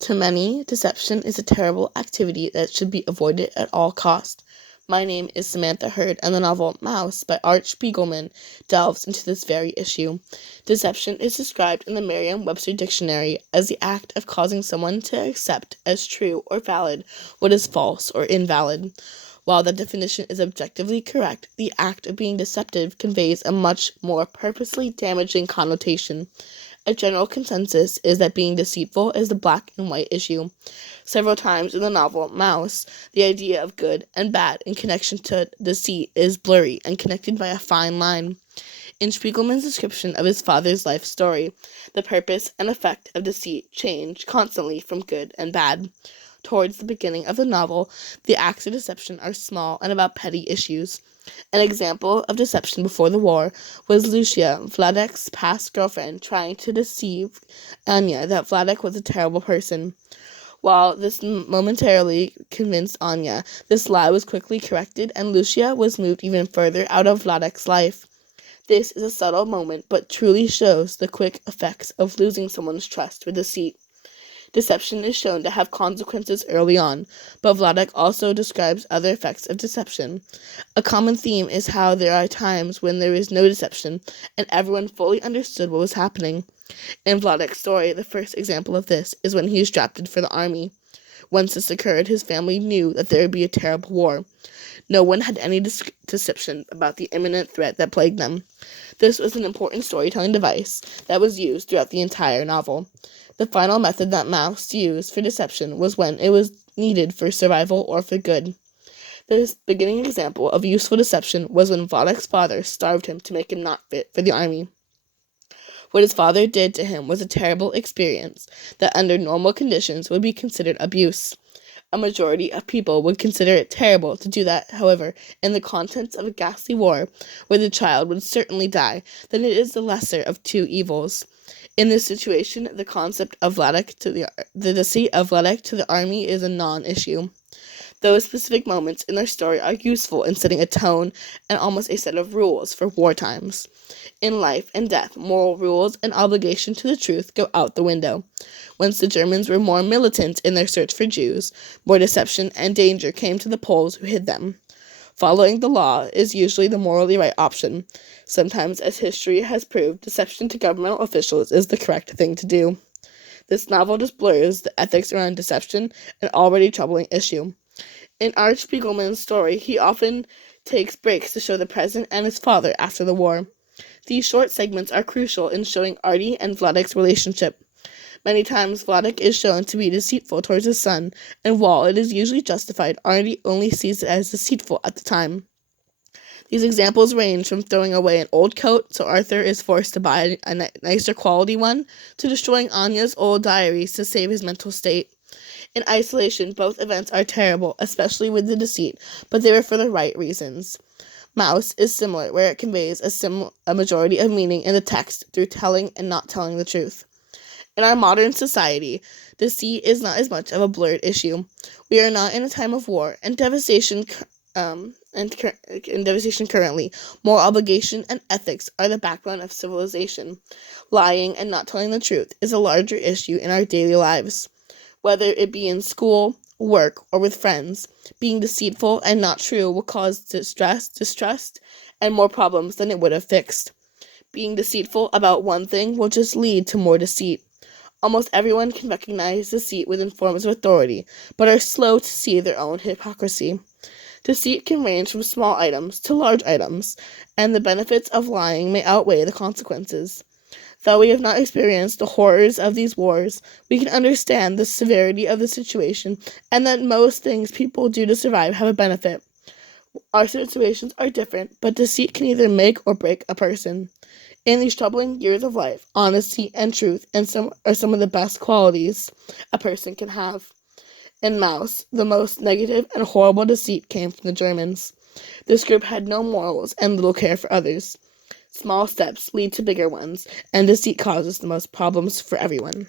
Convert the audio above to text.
To many, deception is a terrible activity that should be avoided at all costs. My name is Samantha Hurd, and the novel Mouse by Art Spiegelman delves into this very issue. Deception is described in the Merriam-Webster Dictionary as the act of causing someone to accept as true or valid what is false or invalid. While that definition is objectively correct, the act of being deceptive conveys a much more purposely damaging connotation. A general consensus is that being deceitful is the black and white issue. Several times in the novel Mouse, the idea of good and bad in connection to deceit is blurry and connected by a fine line. In Spiegelman's description of his father's life story, the purpose and effect of deceit change constantly from good and bad. Towards the beginning of the novel, the acts of deception are small and about petty issues. An example of deception before the war was Lucia, Vladek's past girlfriend, trying to deceive Anya that Vladek was a terrible person. While this momentarily convinced Anya, this lie was quickly corrected and Lucia was moved even further out of Vladek's life. This is a subtle moment, but truly shows the quick effects of losing someone's trust with deceit. Deception is shown to have consequences early on, but Vladek also describes other effects of deception. A common theme is how there are times when there is no deception, and everyone fully understood what was happening. In Vladek's story, the first example of this is when he is drafted for the army. Once this occurred, his family knew that there would be a terrible war. No one had any deception about the imminent threat that plagued them. This was an important storytelling device that was used throughout the entire novel. The final method that Mouse used for deception was when it was needed for survival or for good. The beginning example of useful deception was when Vladek's father starved him to make him not fit for the army. What his father did to him was a terrible experience that under normal conditions would be considered abuse. A majority of people would consider it terrible to do that. However, in the contents of a ghastly war, where the child would certainly die, then it is the lesser of two evils. In this situation, the concept of the deceit of Vladek to the army is a non-issue. Those specific moments in their story are useful in setting a tone and almost a set of rules for war times. In life and death, moral rules and obligation to the truth go out the window. Once the Germans were more militant in their search for Jews, more deception and danger came to the Poles who hid them. Following the law is usually the morally right option. Sometimes, as history has proved, deception to governmental officials is the correct thing to do. This novel just blurs the ethics around deception, an already troubling issue. In Art Spiegelman's story, he often takes breaks to show the present and his father after the war. These short segments are crucial in showing Artie and Vladek's relationship. Many times, Vladek is shown to be deceitful towards his son, and while it is usually justified, Artie only sees it as deceitful at the time. These examples range from throwing away an old coat so Arthur is forced to buy a nicer quality one, to destroying Anya's old diaries to save his mental state. In isolation, both events are terrible, especially with the deceit, but they were for the right reasons. Mouse is similar, where it conveys a majority of meaning in the text through telling and not telling the truth. In our modern society, deceit is not as much of a blurred issue. We are not in a time of war and devastation currently. Moral obligation and ethics are the backbone of civilization. Lying and not telling the truth is a larger issue in our daily lives. Whether it be in school, work, or with friends, being deceitful and not true will cause distrust, and more problems than it would have fixed. Being deceitful about one thing will just lead to more deceit. Almost everyone can recognize deceit within forms of authority, but are slow to see their own hypocrisy. Deceit can range from small items to large items, and the benefits of lying may outweigh the consequences. Though we have not experienced the horrors of these wars, we can understand the severity of the situation and that most things people do to survive have a benefit. Our situations are different, but deceit can either make or break a person. In these troubling years of life, honesty and truth are some of the best qualities a person can have. In Mouse, the most negative and horrible deceit came from the Germans. This group had no morals and little care for others. Small steps lead to bigger ones, and deceit causes the most problems for everyone.